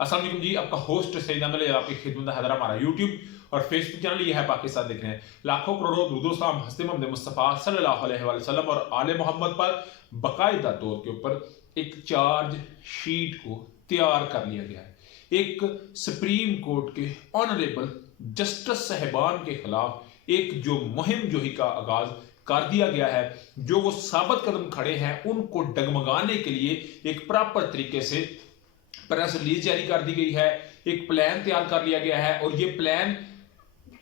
अस्सलाम वालेकुम जी, आपका होस्ट सईद अहमद आपकी खिदमत हाजिर हमारा यूट्यूब और फेसबुक चैनल ये है पाकिस्तान देख रहे हैं। लाखों करोड़ों दुरूद सलाम हज़रत मोहम्मद मुस्तफ़ा सल्लल्लाहु अलैहि वसल्लम और आले मोहम्मद पर बाकायदा तौर के ऊपर एक चार्ज शीट को तैयार कर लिया गया है। एक सुप्रीम कोर्ट के ऑनरेबल जस्टिस साहिबान के खिलाफ एक जो मुहिम जोही का आगाज कर दिया गया है। जो वो साबित कदम खड़े हैं उनको डगमगाने के लिए एक प्रॉपर तरीके से प्रेस रिलीज जारी कर दी गई है, एक प्लान तैयार कर लिया गया है। और ये प्लान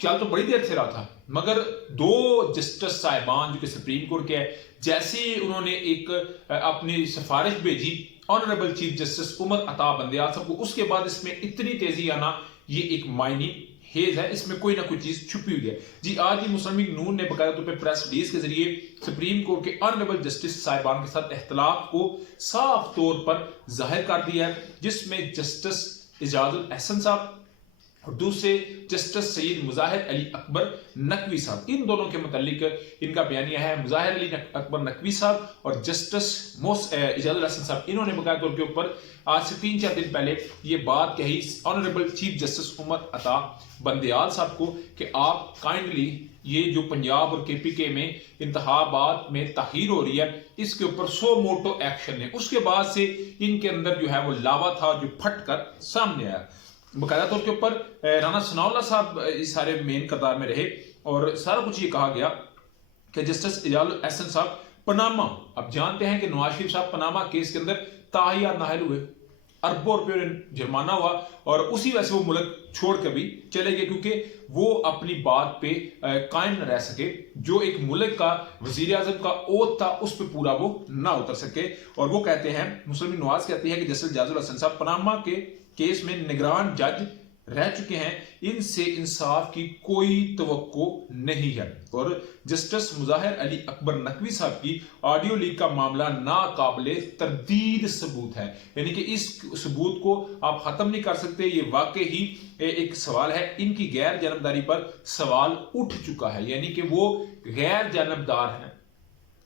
चल तो बड़ी देर से रहा था, मगर दो जस्टिस साहिबान जो कि सुप्रीम कोर्ट के हैं, जैसे ही उन्होंने एक अपनी सिफारिश भेजी honourable chief justice Umar Ata Bandial साहब को, उसके बाद इसमें इतनी तेजी आना ये एक मायनी हेज है, इसमें कोई ना कोई चीज छुपी हुई है जी। आज ही मुस्लिम लीग नून ने बकायदा तौर पर प्रेस रिलीज के जरिए सुप्रीम कोर्ट के ऑनरेबल जस्टिस साहिबान के साथ इख्तलाफ को साफ तौर पर जाहिर कर दिया है, जिसमें जस्टिस इजाजुल अहसन साहब और दूसरे जस्टिस सैयद मुजाहिर अली अकबर नकवी साहब, इन दोनों के मुतालिक इनका बयानिया है। मुजाहिर अली अकबर नकवी साहब और जस्टिस इजाजुल अहसन साहब, इन्होंने बकायदा तौर के ऊपर आज से 3-4 दिन पहले ये बात कही honourable chief justice Umar Ata Bandial साहब को कि आप काइंडली ये जो पंजाब और केपीके में इंतखाबात में ताहीर हो रही है, इसके ऊपर सो मोटो एक्शन है। उसके बाद से इनके अंदर जो है वो लावा था जो फट कर सामने आया। बकायदा तौर के ऊपर राना सनाउल्लाह साहब इस सारे मेन किरदार में रहे और सारा कुछ ये कहा गया कि जस्टिस इजाजुल अहसन साहब पनामा, अब जानते हैं कि नवाज शरीफ साहब पनामा केस के अंदर ताहियात नाहल हुए, अरबों रुपये जुर्माना हुआ और उसी वजह से वो मुल्क छोड़ कर भी चले गए, क्योंकि वो अपनी बात पे कायम न रह सके। जो एक मुल्क का वजीर आजम का ओथ था उस पर पूरा वो ना उतर सके। और वो कहते हैं, मुस्लिम नवाज कहती है कि जस्टिस इजाजुल अहसन साहब पनामा के केस में निगरान जज रह चुके हैं, इनसे इंसाफ की कोई तवक्को नहीं है। और जस्टिस मुजाहिर अली अकबर नकवी साहब की ऑडियो लीक का मामला नाकाबिले तरदीद सबूत है, यानी कि इस सबूत को आप खत्म नहीं कर सकते। ये वाकई ही एक सवाल है, इनकी गैर जानबदारी पर सवाल उठ चुका है, यानी कि वो गैर जानबदार हैं,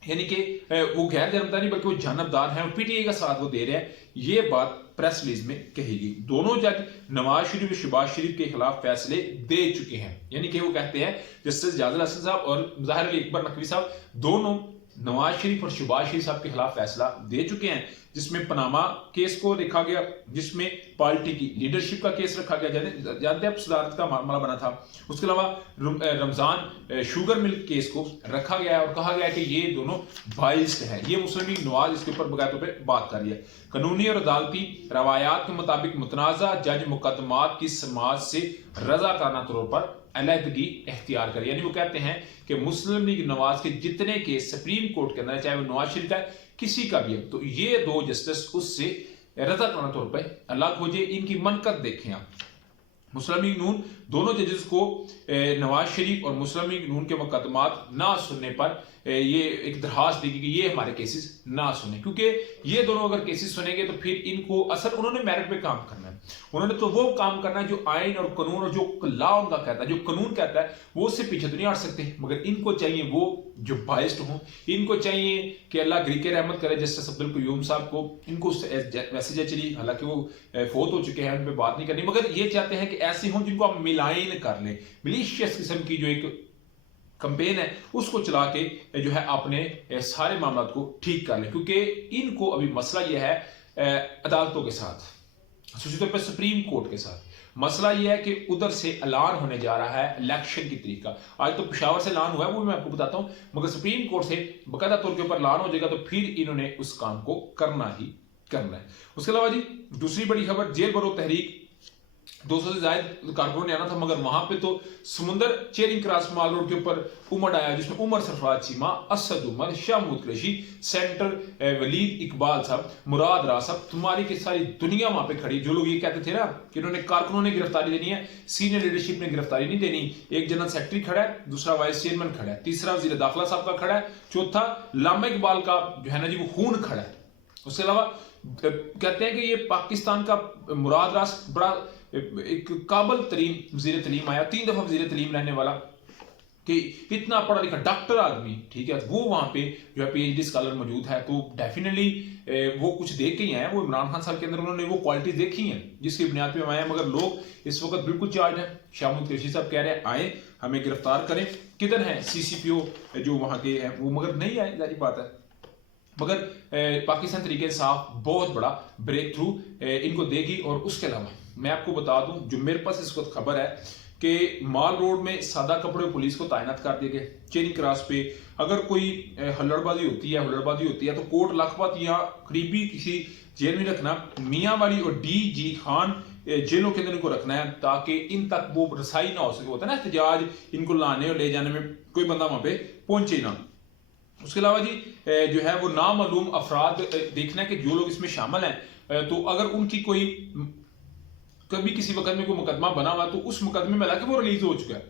यानी कि वो गैर जानबदार नहीं बल्कि वो जानबदार हैं और पीटीआई का साथ वो दे रहे हैं। ये बात प्रेस रिलीज में कही गई। दोनों जज नवाज शरीफ और शहबाज शरीफ के खिलाफ फैसले दे चुके हैं, यानी कि वो कहते हैं जस्टिस इजाजुल अहसन साहब और मुजाहिर अली अकबर नकवी साहब दोनों नवाज शरीफ और शहबाज शरीफ साहब के खिलाफ फैसला दे चुके हैं, जिसमें पनामा केस को देखा गया, जिसमें पार्टी की लीडरशिप का केस रखा गया, जानते हैं सदारत का मामला बना था। उसके अलावा रमजान शुगर मिल्क केस को रखा गया है और कहा गया कि ये दोनों बाइस्ड है। ये मुस्लिम लीग नवाज इसके ऊपर बकायदा पे बात कर रही है। कानूनी और अदालती रवायात के मुताबिक मुतनाज़ा जज मुकदमात की समाज से रजाकाना तौर पर अलहदगी इख्तियार करे, यानी वो कहते हैं कि मुस्लिम लीग नवाज के जितने केस सुप्रीम कोर्ट के अंदर, चाहे वो नवाज शरीफ का किसी का भी है, तो ये दो जस्टिस उससे रजाकाना तौर पर अलग हो जाए। इनकी मनकत देखें आप, मुस्लिम लीग नून दोनों जजेस को नवाज शरीफ और मुस्लिम लीग नून के मुकदमात ना सुनने पर ये एक दरखास्त देगी कि ये हमारे केसेस ना सुने, क्योंकि ये दोनों अगर केसेस सुनेंगे तो फिर इनको असल उन्होंने मेरिट पे काम करना है, उन्होंने तो वो काम करना है जो आइन और कानून और जो लॉ उनका कहता है, जो कानून कहता है, वो उससे पीछे तो नहीं हट सकते। मगर इनको चाहिए वो जो बाइस्ड हों, इनको चाहिए कि अल्लाह गरीके रहमत करे जस्टिस अब्दुल क़य्यूम साहब को, इनको मैसेज चली, हालांकि वो फोत हो चुके हैं, उन पर बात नहीं करनी, मगर ये चाहते हैं कि ऐसे हों जिनको आप मिलाइन कर लें, मिलीशियस किस्म की जो एक कंपेन है उसको चला के जो है अपने सारे मामला को ठीक कर लें, क्योंकि इनको अभी मसला यह है अदालतों के साथ, खास तौर पर सुप्रीम कोर्ट के साथ मसला यह है कि उधर से ऐलान होने जा रहा है इलेक्शन की तारीख का। आज तो पेशावर से ऐलान हुआ है, वो मैं आपको बताता हूं, मगर सुप्रीम कोर्ट से बकायदा तौर के ऊपर ऐलान हो जाएगा तो फिर इन्होंने उस काम को करना ही करना है। उसके अलावा जी दूसरी बड़ी खबर, जेल भरो तहरीक 200 से ज्यादा कारकुनों ने आना था, मगर वहां पे तो समुंदर चेरिंग क्रॉस माल रोड के ऊपर उमड़ आया, जिसमें उमर सरफराज चीमा, असद उमर, शाहमूद कुरैशी, सेंटर वलीद इकबाल साहब, मुराद राज साहब, तुम्हारी की सारी दुनिया वहां पे खड़ी। जो लोग ये कहते थे ना कि इन्होंने कारकुनों ने गिरफ्तारी देनी है, सीनियर लीडरशिप ने गिरफ्तारी नहीं देनी, एक जनरल सेक्रेटरी खड़ा है, दूसरा वाइस चेयरमैन खड़ा है, तीसरा वजीर दाखिला साहब का खड़ा है, चौथा लामा इकबाल का जो है ना जी वो खून खड़ा है। उसके अलावा कहते हैं कि ये पाकिस्तान का मुराद राज बड़ा एक काबिल तरीन वजीर तलीम आया, 3 दफा वजीर तलीम रहने वाला, کہ اتنا پڑھا لکھا ڈاکٹر آدمی, ٹھیک ہے, وہ وہاں پہ جو ہے PhD اسکالر موجود ہے, تو ڈیفینیٹلی وہ کچھ دیکھ کے ہی آئے ہیں, وہ عمران خان صاحب کے اندر انہوں نے وہ کوالٹیز دیکھی ہیں جس کی بنیاد پہ آئے ہیں. مگر لوگ اس وقت بالکل چارج ہیں. شاہ محمود قریشی صاحب کہہ رہے ہیں آئیں ہمیں گرفتار کریں, کدھر ہیں CCPO جو وہاں کے ہیں, وہ مگر نہیں آئے, ظاہری بات ہے. مگر پاکستان تحریک انصاف بہت بڑا بریک تھرو ان کو دے گی. اور اس کے علاوہ میں آپ کو بتا دوں جو میرے پاس اس وقت خبر ہے کہ مال روڈ میں سادہ کپڑے پولیس کو تعینات کر دیے گئے. چینی کراس پہ اگر کوئی ہلڑ بازی ہوتی ہے تو کوٹ لکھپت یا قریبی کسی جیل میں رکھنا, میاں والی اور DG خان جیلوں کے اندر ان کو رکھنا ہے تاکہ ان تک وہ رسائی نہ ہو سکے. ہوتا ہے نا احتجاج, ان کو لانے اور لے جانے میں کوئی بندہ وہاں پہ پہنچے نہ. اس کے علاوہ جی جو ہے وہ نامعلوم افراد دیکھنا ہے کہ جو لوگ اس میں شامل ہیں, تو اگر ان کی کوئی کبھی کسی وقت میں کوئی مقدمہ بنا ہوا تو اس مقدمے میں لا کے وہ ریلیز ہو چکا ہے,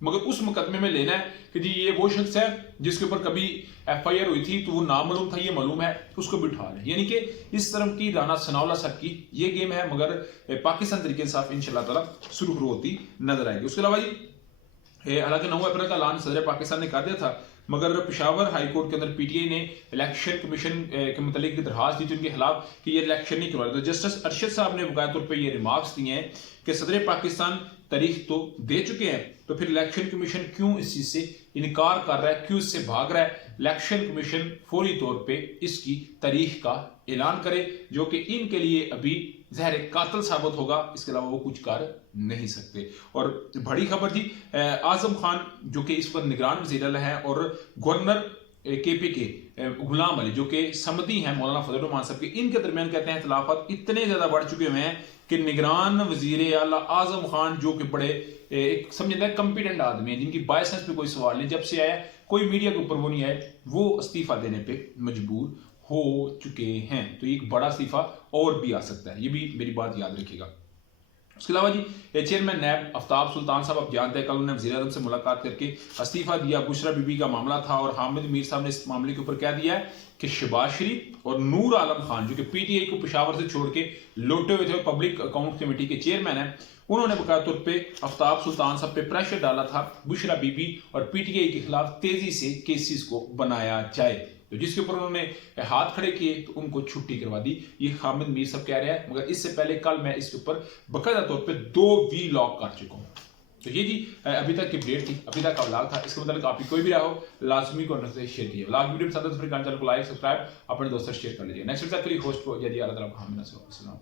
مگر اس مقدمے میں لینا ہے کہ جی یہ وہ شخص ہے جس کے اوپر کبھی FIR ہوئی تھی تو وہ نامعلوم تھا, یہ معلوم ہے, اس کو بٹھا لیں. یعنی کہ اس طرح کی رانا ثناءاللہ صاحب کی یہ گیم ہے, مگر پاکستان تحریک انصاف انشاءاللہ تعالی سرخرو ہوتی نظر آئے گی. اس کے علاوہ جی حالانکہ 9 اپریل کا اعلان صدر پاکستان نے کر دیا تھا, مگر پشاور ہائی کورٹ کے اندر PTI نے الیکشن کمیشن کے متعلق درخواست دی تھی ان کے خلاف کہ یہ الیکشن نہیں کروا. تو جسٹس ارشد صاحب نے باقاعدہ طور پہ یہ ریمارکس دیے ہیں کہ صدر پاکستان تاریخ تو دے چکے ہیں, تو پھر الیکشن کمیشن کیوں اس چیز سے انکار کر رہا ہے, کیوں اس سے بھاگ رہا ہے. الیکشن کمیشن فوری طور پہ اس کی تاریخ کا اعلان کرے جو کہ ان کے لیے ابھی زہر قاتل ثابت ہوگا, اس کے علاوہ وہ کچھ کر نہیں سکتے. اور بڑی خبر جی, اعظم خان جو کہ اس وقت نگران وزیر اعلیٰ ہیں اور گورنر KPK غلام علی جو کہ سمدی ہیں مولانا فضل الرحمان صاحب کے, ان کے درمیان کہتے ہیں اختلافات اتنے زیادہ بڑھ چکے ہوئے ہیں کہ نگران وزیر اعلیٰ اعظم خان جو کہ بڑے ایک سمجھتا ہے کمپیٹنٹ آدمی ہیں, جن کی بائسنس پہ کوئی سوال نہیں, جب سے آیا کوئی میڈیا کے اوپر وہ نہیں آئے, وہ استعفیٰ دینے پہ مجبور ہو چکے ہیں. تو ایک بڑا استعفیٰ اور بھی آ سکتا ہے, یہ بھی میری بات یاد رکھیے گا. اس کے علاوہ جی چیئرمین نیب آفتاب سلطان صاحب آپ جانتے ہیں کل انہوں نے وزیر اعظم سے ملاقات کر کے استعفیٰ دیا. بشرا بی بی کا معاملہ تھا اور حامد میر صاحب نے اس معاملے کے اوپر کہہ دیا ہے کہ شہباز شریف اور نور عالم خان جو کہ PTI کو پشاور سے چھوڑ کے لوٹے ہوئے تھے اور پبلک اکاؤنٹ کمیٹی کے چیئرمین ہیں, انہوں نے باقاعدہ طور پہ آفتاب سلطان صاحب پہ پریشر ڈالا تھا بشرا بی بی اور PTI کے خلاف تیزی سے کیسز کو بنایا جائے, تو جس کے اوپر انہوں نے ہاتھ کھڑے کیے تو ان کو چھٹی کروا دی. یہ حامد میر صاحب کہہ رہے ہیں, مگر اس سے پہلے کل میں اس کے اوپر باقاعدہ طور پہ 2 ولاگ کر چکا ہوں. تو یہ جی ابھی تک کی اپڈیٹ تھی, ابھی تک کا ولاگ تھا. اس کے متعلق آپ کی کوئی بھی رہا ہو لازمی کارنر سے شیئر کیجیے. ولاگ ویڈیو پسند ہے تو پھر چینل کو لائک سبسکرائب اپنے دوستوں سے شیئر کر لیجیے. نیکسٹ ویڈیو کے لیے ہوسٹ کو جی اللہ تعالیٰ.